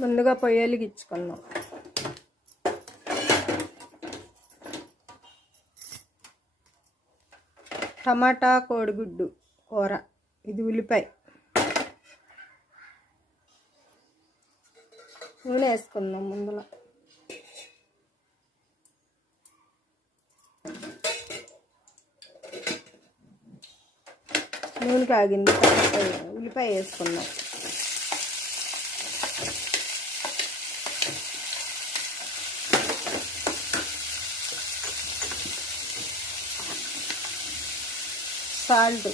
ముందుగా పొయ్యి వెలిగించుకుందాం. టమాటా కోడిగుడ్డు కూర, ఇది ఉల్లిపాయ. నూనె వేసుకుందాం. ముందులో నూనె కాగింది, ఉల్లిపాయ వేసుకుందాం. సాల్ట్,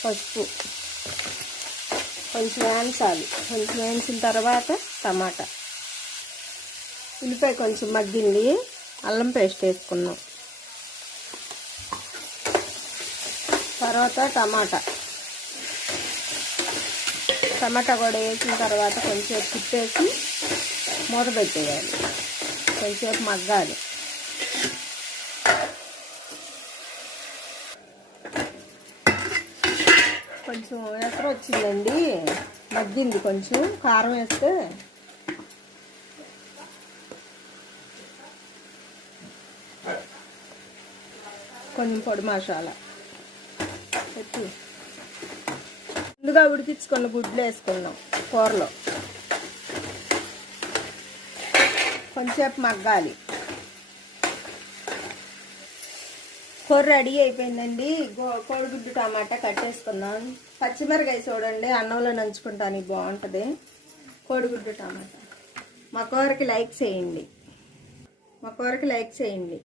పసుపు కొంచెం వేయించాలి. కొంచెం వేయించిన తర్వాత టమాటా, ఉల్లిపాయ కొంచెం మగ్గింది, అల్లం పేస్ట్ వేసుకున్నాం. తర్వాత టమాటా కూడా వేసిన తర్వాత కొంచెంసేపు తిప్పేసి మూత పెట్టేయాలి. కొంచెంసేపు మగ్గాలి. కొంచెం ఎసరు వచ్చిందండి, మగ్గింది. కొంచెం కారం వేస్తే కొంచెం పొడి మసాలా పెట్టి ముందుగా ఉడికించుకున్న గుడ్లు వేసుకుందాం కూరలో. కొంచెంసేపు మగ్గాలి. కూర రెడీ అయిపోయిందండి. కోడిగుడ్డు టమాటా కట్టేసుకుందాం. పచ్చిమిరకాయ చూడండి, అన్నంలో నంచుకుంటానికి బాగుంటుంది. కోడిగుడ్డు టమాటా. మా కూరకి లైక్ చేయండి.